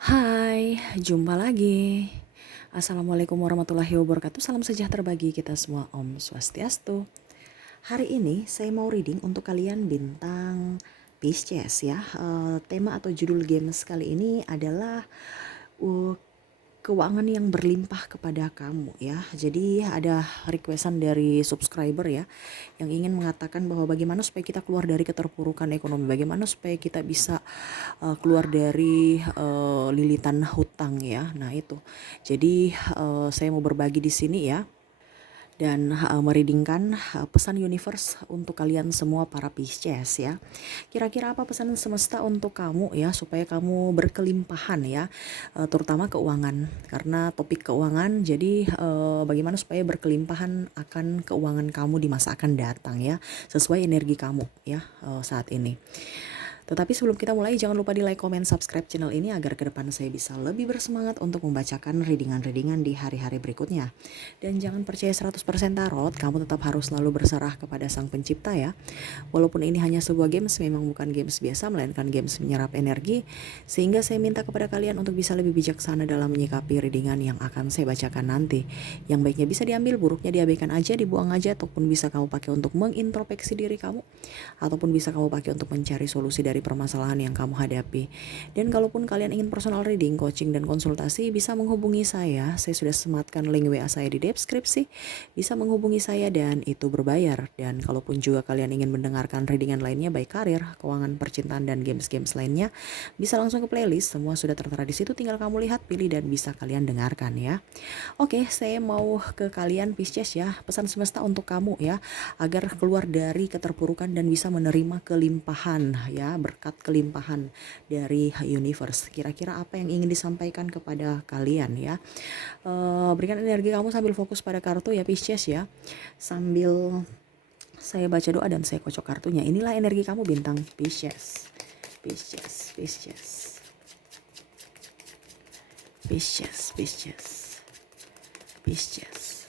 Hai, jumpa lagi. Assalamualaikum warahmatullahi wabarakatuh. Salam sejahtera bagi kita semua. Om Swastiastu. Hari ini saya mau reading untuk kalian bintang Pisces ya. Tema atau judul games kali ini adalah uh, keuangan yang berlimpah kepada kamu ya. Jadi ada requestan dari subscriber ya yang ingin mengatakan bahwa bagaimana supaya kita keluar dari keterpurukan ekonomi, bagaimana supaya kita bisa keluar dari lilitan hutang ya. Nah itu. Jadi saya mau berbagi di sini ya dan mereadingkan pesan universe untuk kalian semua para Pisces ya. Kira-kira apa pesan semesta untuk kamu ya supaya kamu berkelimpahan ya, terutama keuangan. Karena topik keuangan, jadi bagaimana supaya berkelimpahan akan keuangan kamu di masa akan datang ya, sesuai energi kamu ya saat ini. Tetapi sebelum kita mulai, jangan lupa di like, comment, subscribe channel ini agar ke depan saya bisa lebih bersemangat untuk membacakan readingan-readingan di hari-hari berikutnya. Dan jangan percaya 100% tarot, kamu tetap harus selalu berserah kepada Sang Pencipta ya. Walaupun ini hanya sebuah games, memang bukan games biasa, melainkan games menyerap energi. Sehingga saya minta kepada kalian untuk bisa lebih bijaksana dalam menyikapi readingan yang akan saya bacakan nanti. Yang baiknya bisa diambil, buruknya diabaikan aja, dibuang aja, ataupun bisa kamu pakai untuk mengintrospeksi diri kamu, ataupun bisa kamu pakai untuk mencari solusi dari permasalahan yang kamu hadapi. Dan kalaupun kalian ingin personal reading, coaching, dan konsultasi, bisa menghubungi saya. Saya sudah sematkan link WA saya di deskripsi. Bisa menghubungi saya dan itu berbayar. Dan kalaupun juga kalian ingin mendengarkan readingan lainnya, baik karir, keuangan, percintaan, dan games-games lainnya, bisa langsung ke playlist. Semua sudah tertera di situ, tinggal kamu lihat, pilih, dan bisa kalian dengarkan ya. Oke, saya mau ke kalian Pisces ya. Pesan semesta untuk kamu ya, agar keluar dari keterpurukan dan bisa menerima kelimpahan ya, berkat kelimpahan dari universe. Kira-kira apa yang ingin disampaikan kepada kalian ya? Berikan energi kamu sambil fokus pada kartu ya Pisces ya. Sambil saya baca doa dan saya kocok kartunya. Inilah energi kamu bintang Pisces. Pisces, Pisces. Pisces, Pisces. Pisces.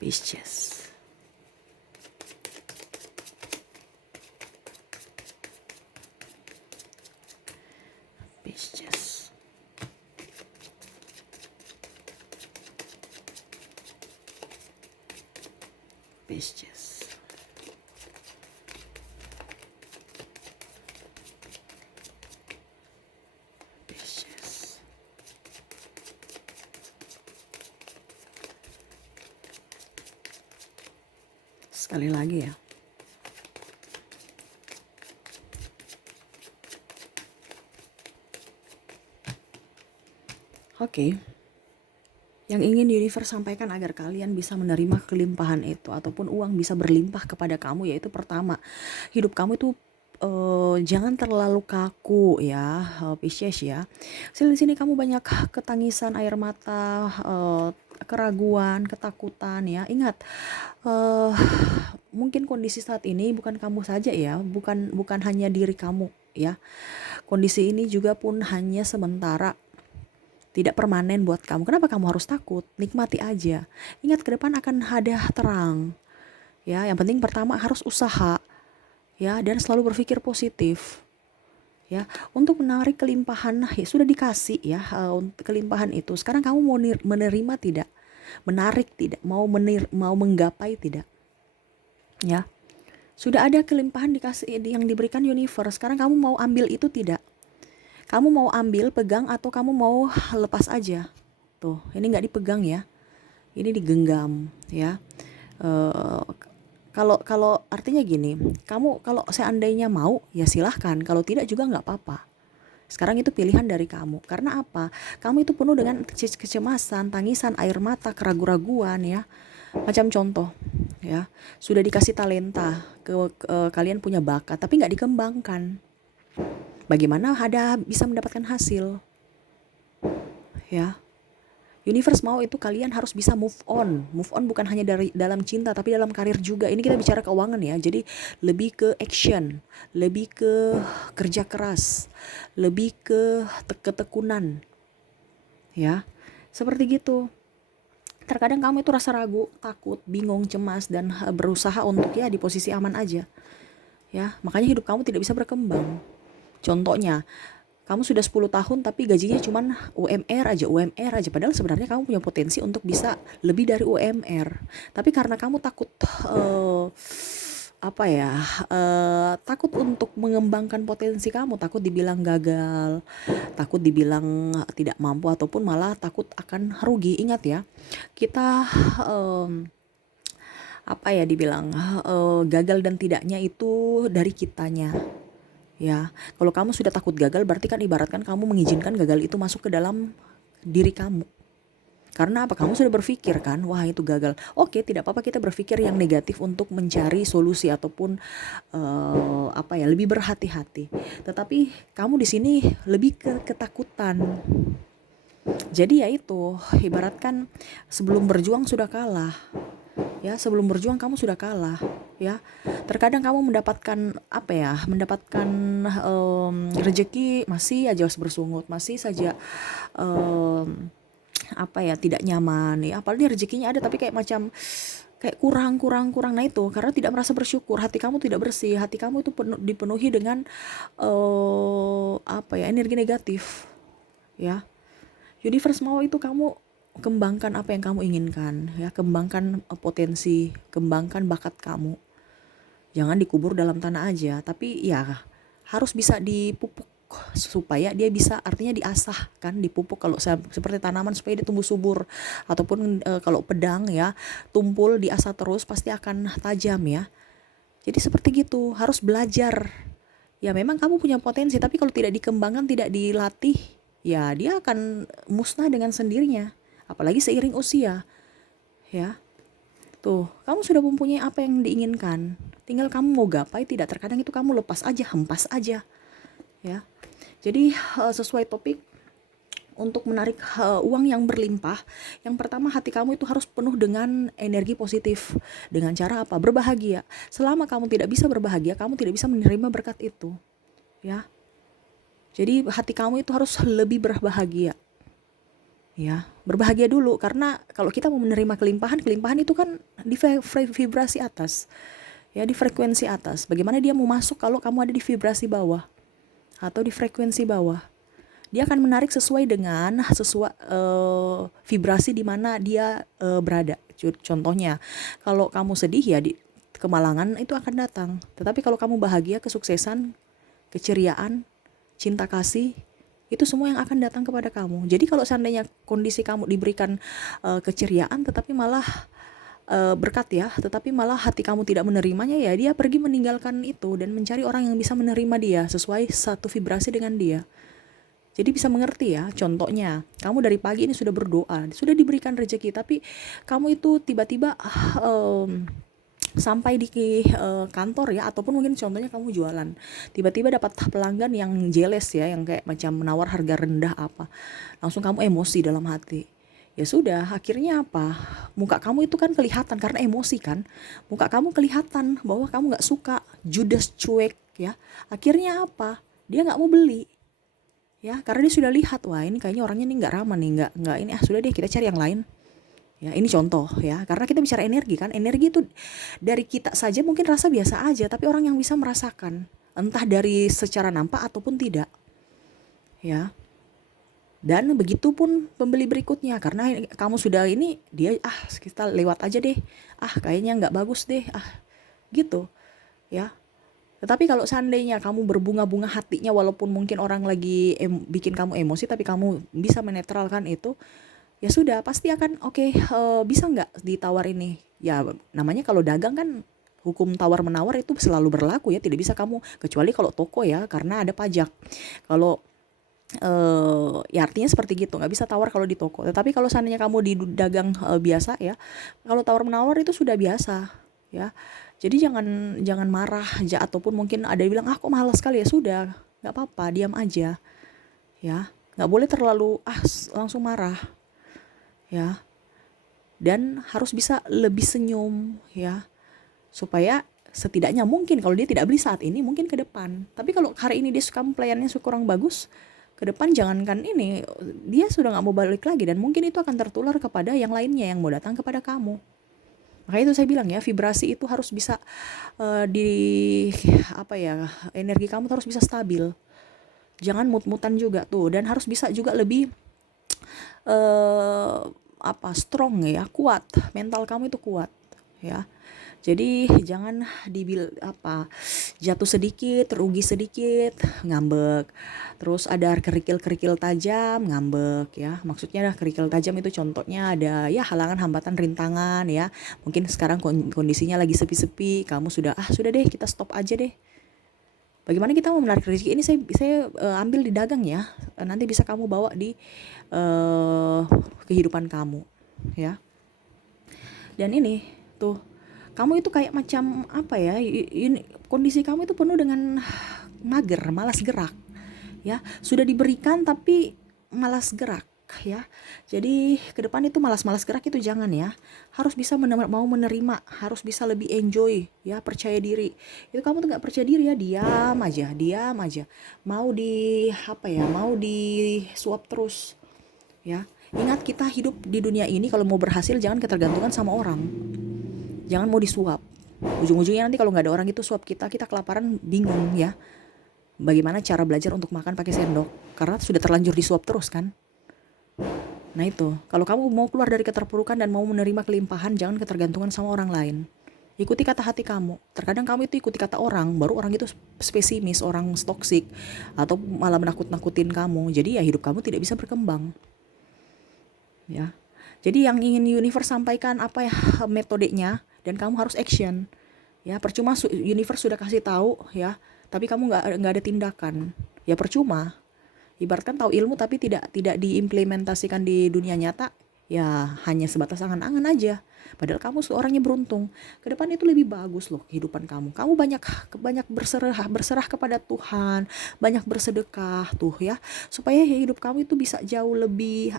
Pisces. Pisces. Pisces. Pisces. Sekali lagi ya. Oke. Yang ingin universe sampaikan agar kalian bisa menerima kelimpahan itu ataupun uang bisa berlimpah kepada kamu, yaitu pertama, hidup kamu itu jangan terlalu kaku ya, Pisces ya. Di sini kamu banyak ketangisan air mata, keraguan, ketakutan ya. Ingat, mungkin kondisi saat ini bukan kamu saja ya, bukan hanya diri kamu ya. Kondisi ini juga pun hanya sementara, tidak permanen buat kamu. Kenapa kamu harus takut? Nikmati aja. Ingat ke depan akan ada terang. Ya, yang penting pertama harus usaha ya, dan selalu berpikir positif. Ya, untuk menarik kelimpahan ya sudah dikasih ya, untuk kelimpahan itu. Sekarang kamu mau menerima tidak? Menarik tidak? Mau menggapai tidak? Ya. Sudah ada kelimpahan dikasih yang diberikan universe. Sekarang kamu mau ambil itu tidak? Kamu mau ambil, pegang, atau kamu mau lepas aja? Tuh, ini nggak dipegang ya. Ini digenggam ya. Eh, kalau artinya gini, kamu kalau seandainya mau ya silahkan, kalau tidak juga nggak apa-apa. Sekarang itu pilihan dari kamu. Karena apa? Kamu itu penuh dengan kecemasan, tangisan, air mata, keraguan-raguan ya. Macam contoh ya, sudah dikasih talenta kalian punya bakat tapi nggak dikembangkan. Bagaimana ada bisa mendapatkan hasil ya? Universe mau itu kalian harus bisa move on. Move on bukan hanya dari dalam cinta tapi dalam karir juga. Ini kita bicara keuangan ya. Jadi lebih ke action, lebih ke kerja keras, lebih ke ketekunan. Ya. Seperti gitu. Terkadang kamu itu rasa ragu, takut, bingung, cemas dan berusaha untuk ya di posisi aman aja. Ya, makanya hidup kamu tidak bisa berkembang. Contohnya, kamu sudah 10 tahun tapi gajinya cuman UMR aja. Padahal sebenarnya kamu punya potensi untuk bisa lebih dari UMR. Tapi karena kamu takut apa ya, takut untuk mengembangkan potensi kamu, takut dibilang gagal, takut dibilang tidak mampu, ataupun malah takut akan rugi. Ingat ya, kita em, apa ya dibilang, gagal dan tidaknya itu dari kitanya. Ya, kalau kamu sudah takut gagal, berarti kan ibaratkan kamu mengizinkan gagal itu masuk ke dalam diri kamu. Karena apa? Kamu sudah berpikir kan, wah itu gagal. Oke, tidak apa-apa kita berpikir yang negatif untuk mencari solusi ataupun apa ya, lebih berhati-hati. Tetapi kamu di sini lebih ke ketakutan. Jadi ya itu, ibaratkan sebelum berjuang sudah kalah. Ya, sebelum berjuang kamu sudah kalah. Ya, terkadang kamu mendapatkan apa ya, mendapatkan rezeki masih aja bersungut, masih saja apa ya, tidak nyaman ya, apalagi rezekinya ada tapi kayak macam kayak kurang. Nah itu karena tidak merasa bersyukur, hati kamu tidak bersih, hati kamu itu dipenuhi dengan apa ya, energi negatif. Ya, universe mau itu kamu kembangkan apa yang kamu inginkan, ya, kembangkan potensi, kembangkan bakat kamu. Jangan dikubur dalam tanah aja, tapi ya harus bisa dipupuk supaya dia bisa, artinya diasah kan, dipupuk kalau seperti tanaman supaya dia tumbuh subur, ataupun kalau pedang ya, tumpul diasah terus pasti akan tajam ya. Jadi seperti gitu, harus belajar. Ya memang kamu punya potensi, tapi kalau tidak dikembangkan, tidak dilatih, ya dia akan musnah dengan sendirinya. Apalagi seiring usia, ya. Tuh, kamu sudah mempunyai apa yang diinginkan. Tinggal kamu mau gapai tidak, terkadang itu kamu lepas aja, hempas aja, ya. Jadi sesuai topik, untuk menarik uang yang berlimpah, yang pertama hati kamu itu harus penuh dengan energi positif. Dengan cara apa? Berbahagia. Selama kamu tidak bisa berbahagia, kamu tidak bisa menerima berkat itu, ya. Jadi hati kamu itu harus lebih berbahagia. Ya, berbahagia dulu, karena kalau kita mau menerima kelimpahan itu kan di vibrasi atas. Ya, di frekuensi atas. Bagaimana dia mau masuk kalau kamu ada di vibrasi bawah atau di frekuensi bawah? Dia akan menarik sesuai dengan vibrasi di mana dia berada. Contohnya, kalau kamu sedih ya kemalangan itu akan datang. Tetapi kalau kamu bahagia, kesuksesan, keceriaan, cinta kasih, itu semua yang akan datang kepada kamu. Jadi kalau seandainya kondisi kamu diberikan keceriaan tetapi malah berkat ya, tetapi malah hati kamu tidak menerimanya, ya dia pergi meninggalkan itu dan mencari orang yang bisa menerima dia sesuai satu vibrasi dengan dia. Jadi bisa mengerti ya, contohnya kamu dari pagi ini sudah berdoa, sudah diberikan rezeki, tapi kamu itu tiba-tiba sampai di kantor ya, ataupun mungkin contohnya kamu jualan, tiba-tiba dapat pelanggan yang jealous ya, yang kayak macam menawar harga rendah apa, langsung kamu emosi dalam hati. Ya sudah, akhirnya apa? Muka kamu itu kan kelihatan karena emosi kan. Muka kamu kelihatan bahwa kamu nggak suka, judes, cuek ya. Akhirnya apa? Dia nggak mau beli. Ya, karena dia sudah lihat, wah ini kayaknya orangnya nih nggak ramah nih, nggak ini, sudah deh kita cari yang lain. Ya, ini contoh ya, karena kita bicara energi kan, energi itu dari kita saja mungkin rasa biasa aja, tapi orang yang bisa merasakan, entah dari secara nampak ataupun tidak, ya. Dan begitu pun pembeli berikutnya, karena kamu sudah ini, dia kita lewat aja deh, kayaknya nggak bagus deh, gitu, ya. Tetapi kalau seandainya kamu berbunga-bunga hatinya, walaupun mungkin orang lagi bikin kamu emosi, tapi kamu bisa menetralkan itu, ya sudah, pasti akan oke, bisa nggak ditawar ini? Ya namanya kalau dagang kan hukum tawar menawar itu selalu berlaku ya, tidak bisa kamu, kecuali kalau toko ya, karena ada pajak. Kalau ya artinya seperti gitu, nggak bisa tawar kalau di toko. Tetapi kalau seandainya kamu di dagang biasa ya, kalau tawar menawar itu sudah biasa ya. Jadi jangan marah ataupun mungkin ada yang bilang kok malas sekali, ya sudah, nggak apa-apa, diam aja ya, nggak boleh terlalu langsung marah ya. Dan harus bisa lebih senyum ya, supaya setidaknya mungkin kalau dia tidak beli saat ini, mungkin ke depan. Tapi kalau hari ini dia kamu pelayannya kurang bagus, ke depan jangankan ini, dia sudah nggak mau balik lagi, dan mungkin itu akan tertular kepada yang lainnya yang mau datang kepada kamu. Makanya itu saya bilang ya, vibrasi itu harus bisa di apa ya, energi kamu harus bisa stabil Jangan mut-mutan juga tuh, dan harus bisa juga lebih eh strong ya, kuat. Mental kamu itu kuat ya. Jadi jangan jatuh sedikit, rugi sedikit, ngambek. Terus ada kerikil-kerikil tajam, ngambek ya. Maksudnya kerikil tajam itu contohnya ada ya halangan, hambatan, rintangan ya. Mungkin sekarang kondisinya lagi sepi-sepi, kamu sudah deh, kita stop aja deh. Bagaimana kita mau menarik rezeki ini, saya ambil di dagang ya. Nanti bisa kamu bawa di kehidupan kamu ya. Dan ini tuh, kamu itu kayak macam apa ya, ini kondisi kamu itu penuh dengan mager, malas gerak ya. Sudah diberikan tapi malas gerak ya. Jadi ke depan itu malas-malas gerak itu jangan ya. Harus bisa mau menerima, harus bisa lebih enjoy ya, percaya diri. Itu kamu tuh nggak percaya diri ya, diam aja. Mau mau disuap terus ya. Ingat, kita hidup di dunia ini kalau mau berhasil jangan ketergantungan sama orang. Jangan mau disuap. Ujung-ujungnya nanti kalau nggak ada orang itu suap kita kelaparan, bingung ya. Bagaimana cara belajar untuk makan pakai sendok? Karena sudah terlanjur disuap terus kan. Nah itu, kalau kamu mau keluar dari keterpurukan dan mau menerima kelimpahan, jangan ketergantungan sama orang lain. Ikuti kata hati kamu. Terkadang kamu itu ikuti kata orang, baru orang itu pesimis, orang toksik, atau malah menakut-nakutin kamu. Jadi ya hidup kamu tidak bisa berkembang. Ya. Jadi yang ingin universe sampaikan apa ya metodenya, dan kamu harus action. Ya, percuma universe sudah kasih tahu ya, tapi kamu nggak ada tindakan. Ya percuma. Ibaratkan tahu ilmu tapi tidak diimplementasikan di dunia nyata, ya hanya sebatas angan-angan aja. Padahal kamu seorangnya beruntung. Ke depan itu lebih bagus loh kehidupan kamu. Kamu banyak berserah kepada Tuhan, banyak bersedekah tuh ya, supaya hidup kamu itu bisa jauh lebih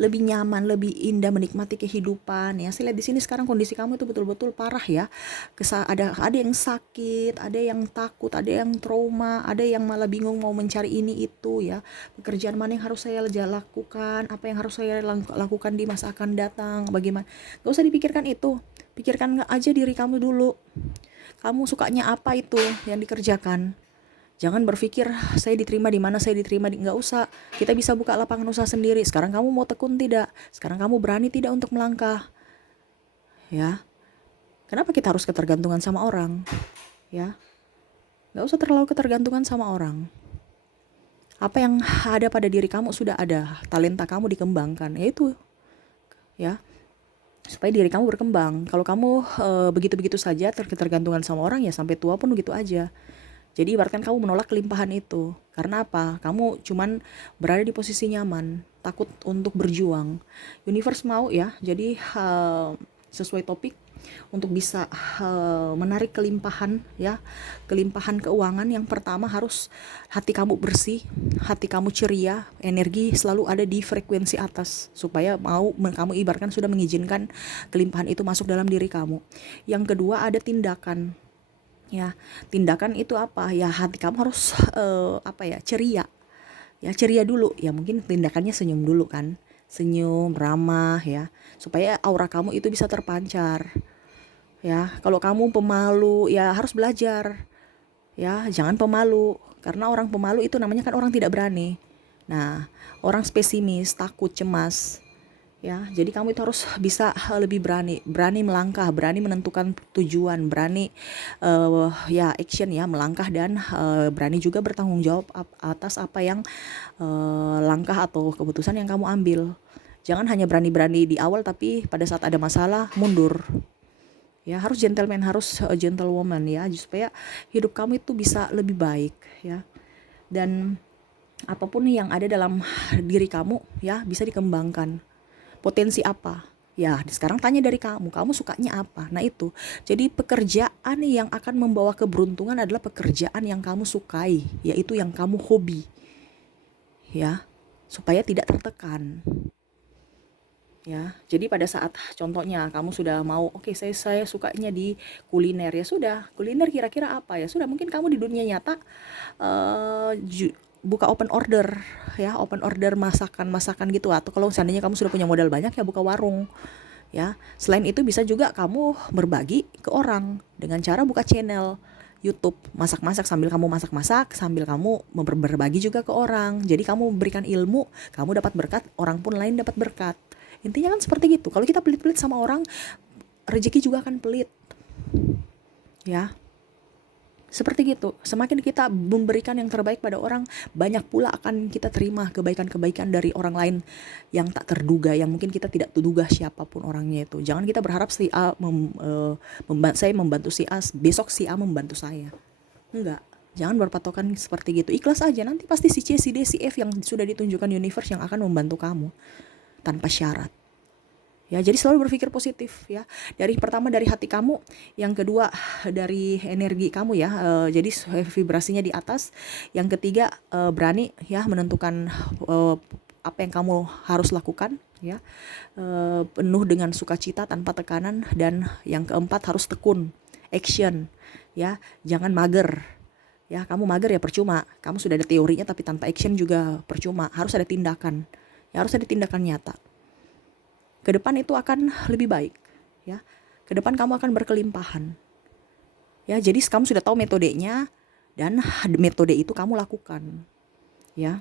lebih nyaman, lebih indah menikmati kehidupan ya. Saya lihat di sini sekarang kondisi kamu itu betul-betul parah ya. Ada yang sakit, ada yang takut, ada yang trauma, ada yang malah bingung mau mencari ini itu ya. Pekerjaan mana yang harus saya lakukan, apa yang harus saya lakukan di masa akan datang, bagaimana. Gak usah dipikirkan itu. Pikirkan aja diri kamu dulu. Kamu sukanya apa itu yang dikerjakan. Jangan berpikir saya diterima di mana, nggak usah. Kita bisa buka lapangan usaha sendiri. Sekarang kamu mau tekun tidak? Sekarang kamu berani tidak untuk melangkah? Ya. Kenapa kita harus ketergantungan sama orang? Ya. Nggak usah terlalu ketergantungan sama orang. Apa yang ada pada diri kamu sudah ada, talenta kamu dikembangkan. Yaitu ya. Supaya diri kamu berkembang. Kalau kamu begitu-begitu saja ketergantungan sama orang, ya sampai tua pun begitu aja. Jadi ibaratkan kamu menolak kelimpahan itu. Karena apa? Kamu cuman berada di posisi nyaman, takut untuk berjuang. Universe mau ya, jadi sesuai topik untuk bisa menarik kelimpahan ya, kelimpahan keuangan. Yang pertama harus hati kamu bersih, hati kamu ceria, energi selalu ada di frekuensi atas, supaya kamu ibaratkan sudah mengizinkan kelimpahan itu masuk dalam diri kamu. Yang kedua ada tindakan. Ya, tindakan itu apa? Ya hati kamu harus ceria. Ya ceria dulu. Ya mungkin tindakannya senyum dulu kan. Senyum, ramah ya. Supaya aura kamu itu bisa terpancar. Ya, kalau kamu pemalu ya harus belajar. Ya, jangan pemalu. Karena orang pemalu itu namanya kan orang tidak berani. Nah, orang pesimis, takut, cemas. Ya, jadi kamu itu harus bisa lebih berani melangkah, berani menentukan tujuan, berani action ya, melangkah, dan berani juga bertanggung jawab atas apa yang langkah atau keputusan yang kamu ambil. Jangan hanya berani-berani di awal tapi pada saat ada masalah mundur. Ya, harus gentleman, harus gentlewoman ya, supaya hidup kamu itu bisa lebih baik ya. Dan apapun yang ada dalam diri kamu ya bisa dikembangkan. Potensi apa? Ya, sekarang tanya dari kamu sukanya apa? Nah itu, jadi pekerjaan yang akan membawa keberuntungan adalah pekerjaan yang kamu sukai, yaitu yang kamu hobi. Ya, supaya tidak tertekan. Ya, jadi pada saat contohnya kamu sudah mau, oke, saya sukanya di kuliner, ya sudah, kuliner kira-kira apa, ya sudah, mungkin kamu di dunia nyata buka open order ya, open order masakan gitu, atau kalau seandainya kamu sudah punya modal banyak ya buka warung ya. Selain itu bisa juga kamu berbagi ke orang dengan cara buka channel YouTube, masak-masak, sambil kamu masak-masak, sambil kamu berbagi juga ke orang. Jadi kamu memberikan ilmu, kamu dapat berkat, orang pun lain dapat berkat. Intinya kan seperti gitu. Kalau kita pelit-pelit sama orang, rezeki juga akan pelit. Ya. Seperti gitu, semakin kita memberikan yang terbaik pada orang, banyak pula akan kita terima kebaikan-kebaikan dari orang lain yang tak terduga, yang mungkin kita tidak terduga siapapun orangnya itu. Jangan kita berharap si A saya membantu si A, besok si A membantu saya. Enggak, jangan berpatokan seperti gitu. Ikhlas aja, nanti pasti si C, si D, si F yang sudah ditunjukkan universe yang akan membantu kamu tanpa syarat. Ya, jadi selalu berpikir positif ya. Pertama dari hati kamu, yang kedua dari energi kamu ya. Jadi vibrasinya di atas. Yang ketiga berani ya menentukan apa yang kamu harus lakukan ya. Penuh dengan sukacita tanpa tekanan, dan yang keempat harus tekun, action ya. Jangan mager. Ya, kamu mager ya percuma. Kamu sudah ada teorinya tapi tanpa action juga percuma. Harus ada tindakan. Ya, harus ada tindakan nyata. Ke depan itu akan lebih baik ya. Ke depan kamu akan berkelimpahan. Ya, jadi kamu sudah tahu metodenya, dan metode itu kamu lakukan. Ya.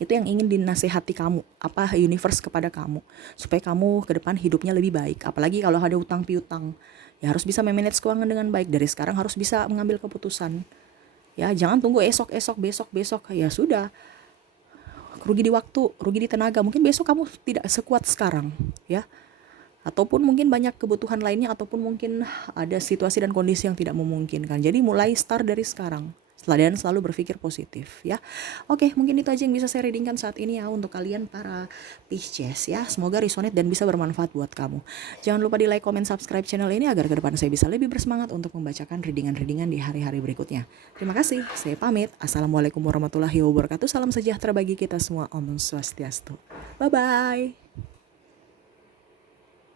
Itu yang ingin dinasehati kamu, apa universe kepada kamu, supaya kamu ke depan hidupnya lebih baik. Apalagi kalau ada utang piutang. Ya, harus bisa memanage keuangan dengan baik. Dari sekarang harus bisa mengambil keputusan. Ya, jangan tunggu esok, besok. Ya sudah. Rugi di waktu, rugi di tenaga. Mungkin besok kamu tidak sekuat sekarang, ya. Ataupun mungkin banyak kebutuhan lainnya, ataupun mungkin ada situasi dan kondisi yang tidak memungkinkan. Jadi mulai start dari sekarang. Dan selalu berpikir positif ya. Oke, mungkin itu aja yang bisa saya readingkan saat ini ya untuk kalian para Pisces ya. Semoga resonate dan bisa bermanfaat buat kamu. Jangan lupa di like, comment, subscribe channel ini agar ke depan saya bisa lebih bersemangat untuk membacakan readingan-readingan di hari-hari berikutnya. Terima kasih, saya pamit. Assalamualaikum warahmatullahi wabarakatuh. Salam sejahtera bagi kita semua. Om Swastiastu. Bye-bye.